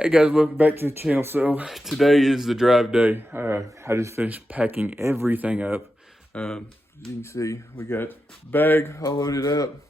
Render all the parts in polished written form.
Hey guys, welcome back to the channel. So today is the drive day. I just finished packing everything up. As you can see, we got bag all loaded up.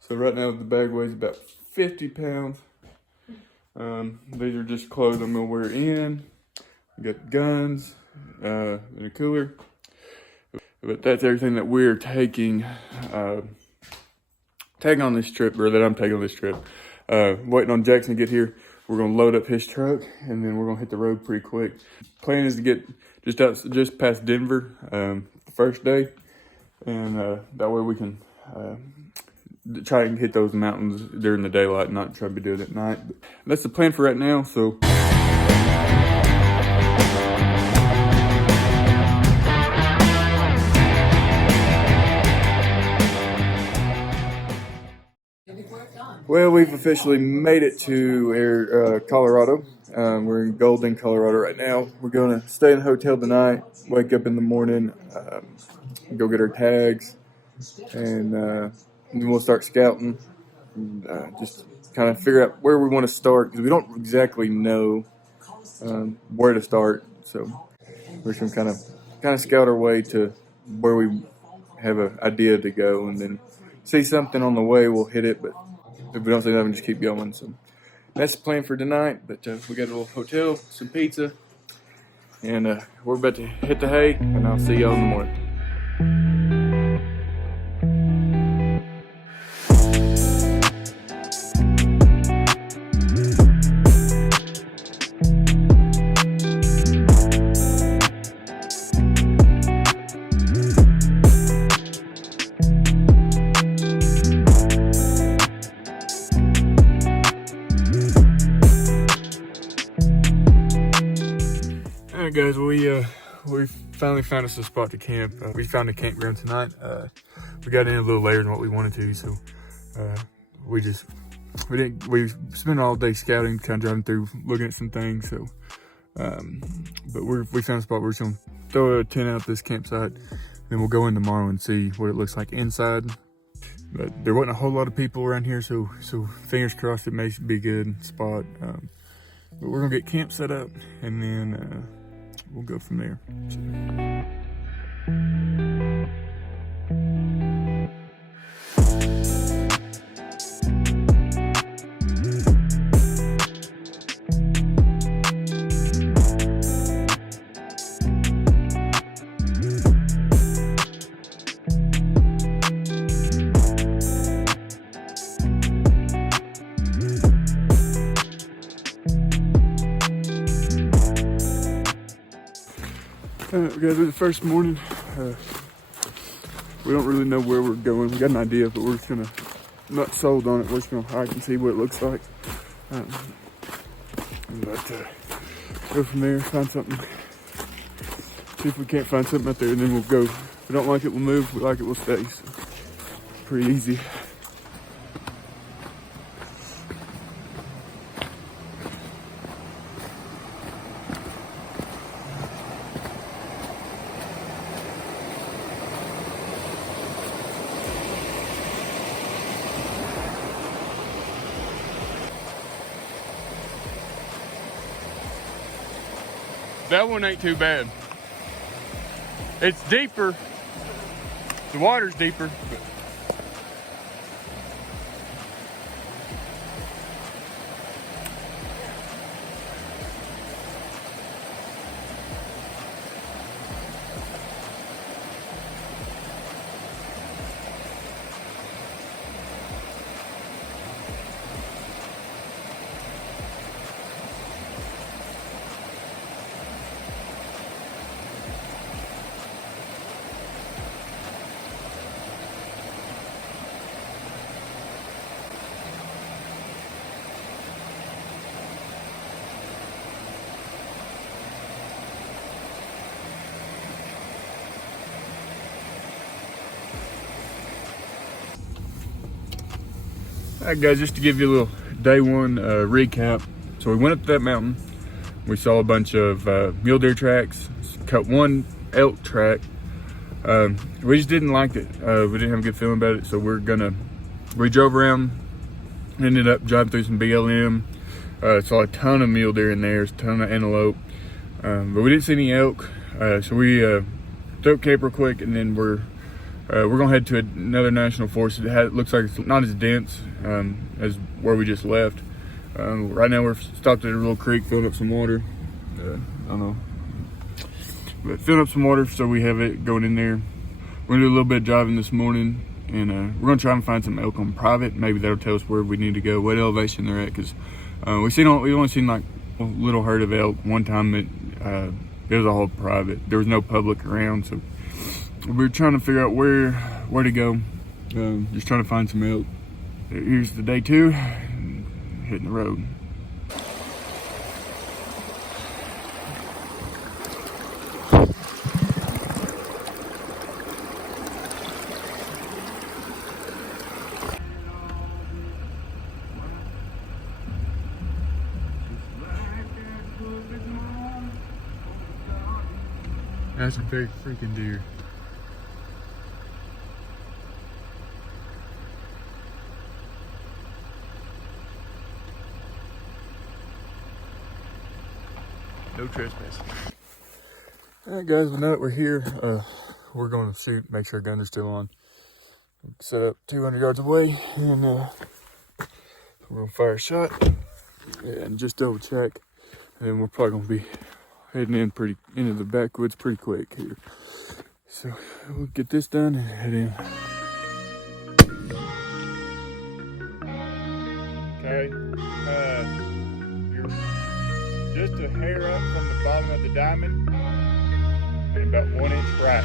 So right now the bag weighs about 50 pounds. These are just clothes I'm gonna wear in. We got guns in a cooler. But that's everything that we're taking on this trip, or that I'm taking on this trip. Waiting on Jackson to get here. We're gonna load up his truck and then we're gonna hit the road pretty quick. Plan is to get just past Denver the first day, and that way we can try and hit those mountains during the daylight, not try to be doing it at night. But that's the plan for right now. So. Well, we've officially made it to Colorado. We're in Golden, Colorado right now. We're going to stay in a hotel tonight, wake up in the morning, go get our tags, and then we'll start scouting. And, just kind of figure out where we want to start, because we don't exactly know where to start. So we're just going to kind of scout our way to where we have an idea to go, and then see something on the way, we'll hit it. But if we don't see nothing, just keep going. So that's the plan for tonight. But we got a little hotel, some pizza, and we're about to hit the hay, and I'll see y'all in the morning. Alright guys, we finally found us a spot to camp. We found a campground tonight. We got in a little later than what we wanted to, so we spent all day scouting, kind of driving through, looking at some things. So, but we found a spot. We're just gonna throw a tent out this campsite, then we'll go in tomorrow and see what it looks like inside. But there wasn't a whole lot of people around here, so fingers crossed it may be a good spot. But we're gonna get camp set up, and then we'll go from there. Alright, guys, it's the first morning. We don't really know where we're going. We got an idea, but we're just gonna, not sold on it. We're just gonna hike and see what it looks like. Go from there, find something. See if we can't find something out there, and then we'll go. If we don't like it, we'll move. If we like it, we'll stay. So, pretty easy. That one ain't too bad. It's deeper. The water's deeper, but Alright guys, just to give you a little day one recap. So we went up that mountain. We saw a bunch of mule deer tracks, cut one elk track. We just didn't like it. We didn't have a good feeling about it, so we drove around, ended up driving through some BLM, Saw a ton of mule deer in there, a ton of antelope, but we didn't see any elk. So we threw up camp real quick, and then we're gonna head to another national forest. It looks like it's not as dense as where we just left. Right now we're stopped at a little creek, filling up some water. I don't know, but filling up some water so we have it going in there. We're gonna do a little bit of driving this morning, and we're gonna try and find some elk on private. Maybe that'll tell us where we need to go, what elevation they're at, because we only seen like a little herd of elk one time. It was all private. There was no public around, so we're trying to figure out where to go. Just trying to find some elk. Here's the day 2, hitting the road. That's a big freaking deer. No trespassing. All right, guys, well, now that we're here, we're going to shoot, make sure our guns are still on. Set up 200 yards away, and we're going to fire a shot and just double check. And then we're probably going to be heading into the backwoods pretty quick here. So we'll get this done and head in. Okay, you're just a hair up from the bottom of the diamond and about 1 inch right.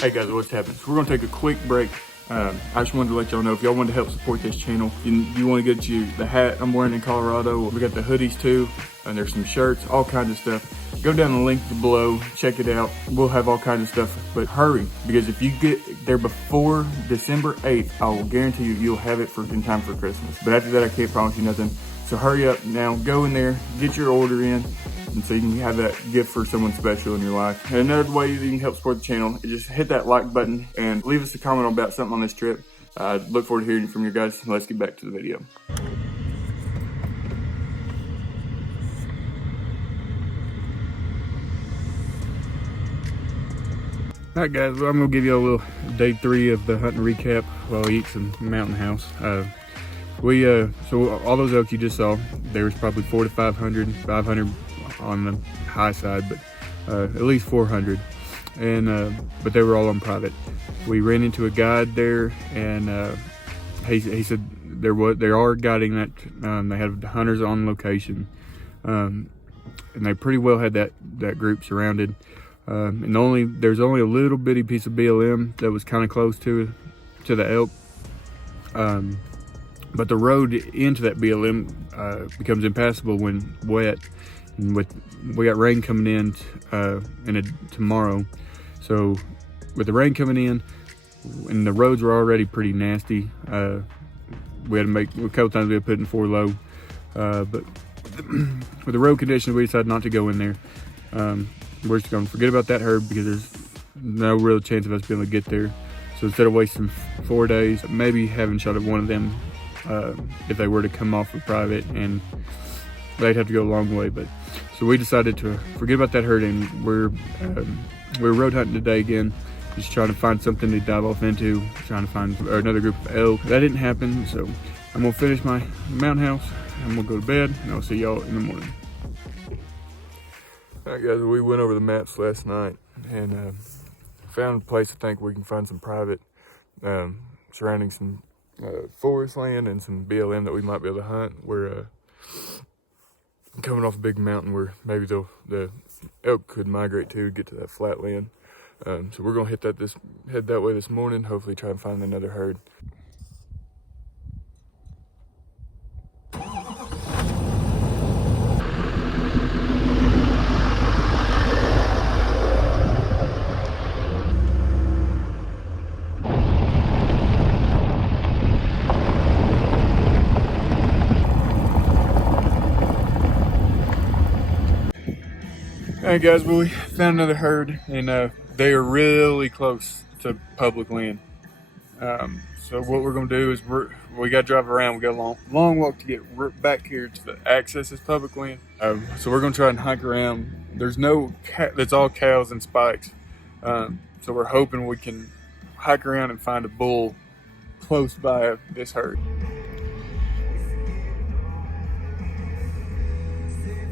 Hey guys, what's happening? So we're gonna take a quick break. I just wanted to let y'all know, if y'all want to help support this channel, you want to get you the hat I'm wearing in Colorado. We got the hoodies too, and there's some shirts, all kinds of stuff. Go down the link below, check it out. We'll have all kinds of stuff, but hurry, because if you get there before December 8th, I will guarantee you'll have it in time for Christmas. But after that, I can't promise you nothing. So hurry up now, go in there, get your order in, and so you can have that gift for someone special in your life. And another way that you can help support the channel is just hit that like button and leave us a comment about something on this trip. Look forward to hearing from you guys. Let's get back to the video. All right, guys, well, I'm gonna give you a little day 3 of the hunting recap while I eat some Mountain House. So all those elk you just saw, there was probably 400 to 500 on the high side, but at least 400, and but they were all on private. We ran into a guide there, and he said they are guiding that. They had hunters on location, and they pretty well had that group surrounded. And there's only a little bitty piece of BLM that was kind of close to the elk. But the road into that BLM becomes impassable when wet, and we got rain coming in tomorrow. So with the rain coming in, and the roads were already pretty nasty, we had to make a couple times we had put in 4 low. But with the road conditions, we decided not to go in there. We're just gonna forget about that herd because there's no real chance of us being able to get there. So instead of wasting 4 days, maybe having shot at one of them, if they were to come off for private, and they'd have to go a long way. But so we decided to forget about that herd, and we're road hunting today again, just trying to find something to dive off into, trying to find another group of elk. That didn't happen, so I'm gonna finish my Mountain House, I'm gonna go to bed, and I'll see y'all in the morning. All right, guys, we went over the maps last night and found a place I think we can find some private surrounding some forest land and some BLM that we might be able to hunt. We're coming off a big mountain where maybe the elk could migrate to, get to that flat land. So we're gonna head that way this morning, hopefully try and find another herd. Alright guys, well, we found another herd, and they are really close to public land. So what we're gonna do is we gotta drive around. We got a long walk to get back here to the access is public land. So we're gonna try and hike around. There's no that's all cows and spikes. So we're hoping we can hike around and find a bull close by this herd.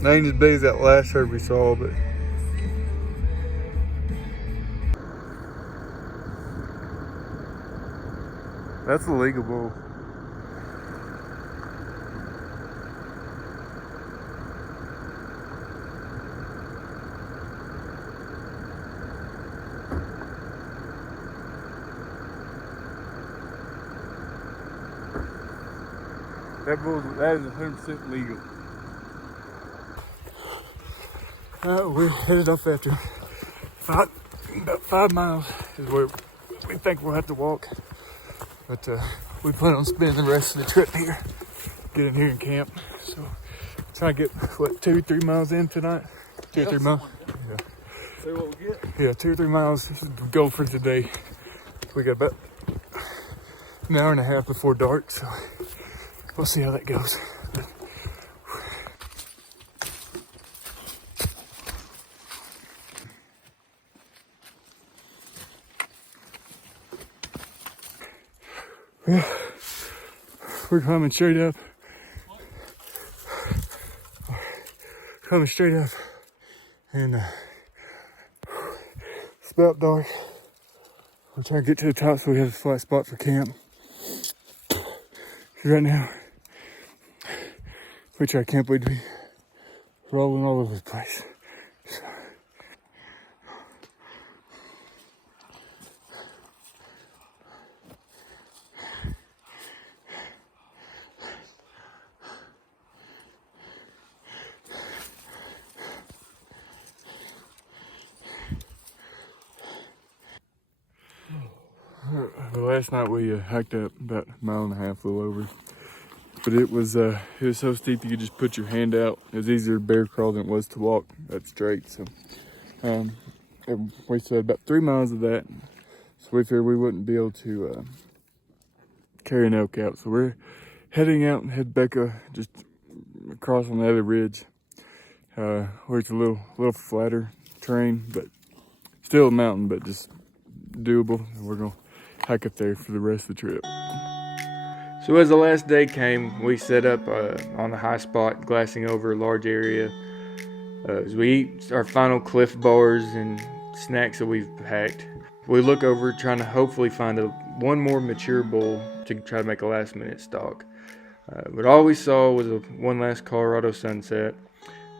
They ain't as big as that last herd we saw, but that's a legal bull. That is 100% legal. We're headed off after about 5 miles is where we think we'll have to walk. But we plan on spending the rest of the trip here, get in here and camp. So try to get, what, 2-3 miles in tonight? 2 or 3 miles? Yeah. See what we get? Yeah, 2 or 3 miles is the goal for today. We got about an hour and a half before dark, so we'll see how that goes. Yeah, we're coming straight up. Coming straight up, and it's about dark. We're trying to get to the top so we have a flat spot for camp. Right now, which I can't believe to be rolling all over the place. So. Last night we hiked up about a mile and a half, a little over. But it was so steep you could just put your hand out. It was easier to bear crawl than it was to walk that straight. So we said about 3 miles of that. So we figured we wouldn't be able to carry an elk out. So we're heading out and head back just across on the other ridge, where it's a little flatter terrain, but still a mountain, but just doable. And we're gonna hike up there for the rest of the trip. So as the last day came, we set up on the high spot, glassing over a large area. As we eat our final Cliff bars and snacks that we've packed, we look over trying to hopefully find one more mature bull to try to make a last minute stalk. But all we saw was one last Colorado sunset,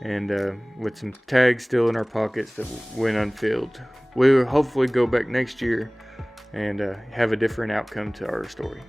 and with some tags still in our pockets that went unfilled. We will hopefully go back next year and have a different outcome to our story.